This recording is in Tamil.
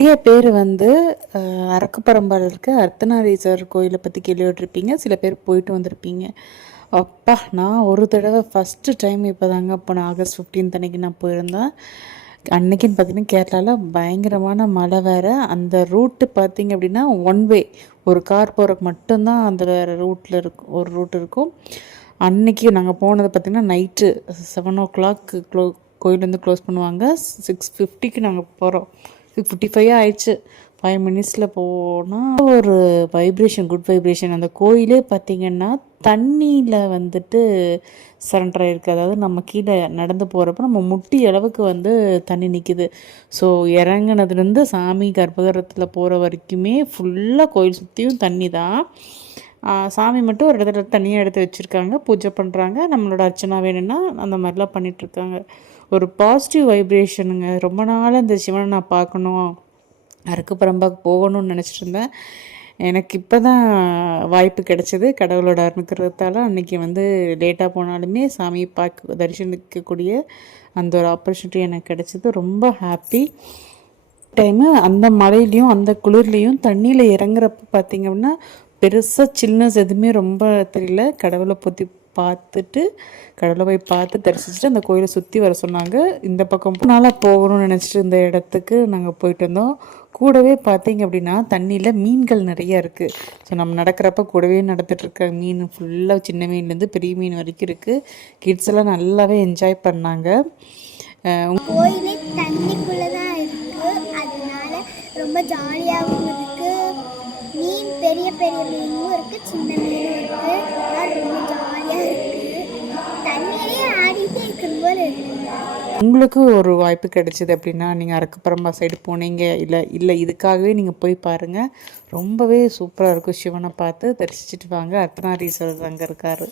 நிறைய பேர் வந்து அரக்குப்பரம்பால் இருக்க அர்த்தநாரீஸ்வரர் கோயிலை பற்றி கேள்விப்பட்டிருப்பீங்க. சில பேர் போயிட்டு வந்திருப்பீங்க. அப்பா, நான் ஒரு தடவை ஃபஸ்ட்டு டைம் இப்போ தாங்க போனேன். ஆகஸ்ட் 15 அன்னைக்கு நான் போயிருந்தேன். அன்னைக்குன்னு பார்த்தீங்கன்னா கேரளாவில் பயங்கரமான மழை வேறு. அந்த ரூட்டு பார்த்தீங்க அப்படின்னா ஒன் வே, ஒரு கார் போகிறக்கு மட்டும்தான் அந்த ரூட்டில் இருக்கும், ஒரு ரூட் இருக்கும். அன்னைக்கு நாங்கள் போனது பார்த்திங்கன்னா நைட்டு 7 o'clock கோயில் வந்து க்ளோஸ் பண்ணுவாங்க. 6:50க்கு நாங்கள் போகிறோம். 6:55 ஆயிடுச்சு. 5 மினிட்ஸில் போனால் ஒரு வைப்ரேஷன், குட் வைப்ரேஷன். அந்த கோயிலே பார்த்திங்கன்னா தண்ணியில் வந்துட்டு சரண்டர் ஆகிருக்கு. அதாவது நம்ம கீழே நடந்து போகிறப்ப நம்ம முட்டி அளவுக்கு வந்து தண்ணி நிற்கிது. ஸோ இறங்குனதுலேருந்து சாமி கர்ப்பகிரகத்தில் போகிற வரைக்குமே ஃபுல்லாக கோயில் சுற்றியும் தண்ணி தான். சாமி மட்டும் ஒரு இடத்துல தனியாக எடுத்து வச்சுருக்காங்க, பூஜை பண்ணுறாங்க. நம்மளோட அர்ச்சனை வேணும்னா அந்த மாதிரிலாம் பண்ணிகிட்ருக்காங்க. ஒரு பாசிட்டிவ் வைப்ரேஷனுங்க. ரொம்ப நாள் இந்த சிவனை நான் பார்க்கணும், அரக்குப்பரம்பாக்கு போகணும்னு நினச்சிட்டு இருந்தேன். எனக்கு இப்போ தான் வாய்ப்பு கிடைச்சிது. கடவுளோட அனுக்கிரகத்தால் அன்றைக்கி வந்து லேட்டாக போனாலுமே சாமியை தரிசனிக்கக்கூடிய அந்த ஒரு ஆப்பர்ச்சுனிட்டி எனக்கு கிடைச்சிது. ரொம்ப ஹாப்பி. டைமு அந்த மழையிலையும் அந்த குளிர்லேயும் தண்ணியில் இறங்குறப்ப பார்த்திங்க அப்படின்னா பெருசாக சில்னஸ் எதுவுமே ரொம்ப தெரியல. கடவுளை கடவுளை போய் பார்த்து தரிசிச்சுட்டு அந்த கோயிலை சுற்றி வர சொன்னாங்க. இந்த பக்கம் நாளாக போகணும்னு நினச்சிட்டு இந்த இடத்துக்கு நாங்கள் போயிட்டு வந்தோம். கூடவே பார்த்தீங்க அப்படின்னா தண்ணியில் மீன்கள் நிறையா இருக்குது. ஸோ நம்ம நடக்கிறப்ப கூடவே நடந்துகிட்ருக்க மீன் ஃபுல்லாக சின்ன மீன்லேருந்து பெரிய மீன் வரைக்கும் இருக்குது. கிட்ஸ் எல்லாம் நல்லாவே என்ஜாய் பண்ணாங்க. கோயிலே தண்ணிக்குள்ளே தான் இருக்குது, அதனால ரொம்ப ஜாலியாகவும் இருக்குது. மீன் பெரிய பெரிய மீனும் இருக்குது, சின்ன மீனும் இருக்குது. ரொம்ப ஜாலியாக இருக்குது. தண்ணியிலே ஆடிட்டே இருக்கும் போல இருக்குது. உங்களுக்கு ஒரு வாய்ப்பு கிடைச்சிது அப்படின்னா நீங்கள் அரக்குப்பரம்பா சைடு போனீங்க, இல்லை இதுக்காகவே நீங்கள் போய் பாருங்கள். ரொம்பவே சூப்பராக இருக்கும். சிவனை பார்த்து தரிசிச்சுட்டு வாங்க. அர்த்தநாரீஸ்வரர் அங்கே இருக்கார்.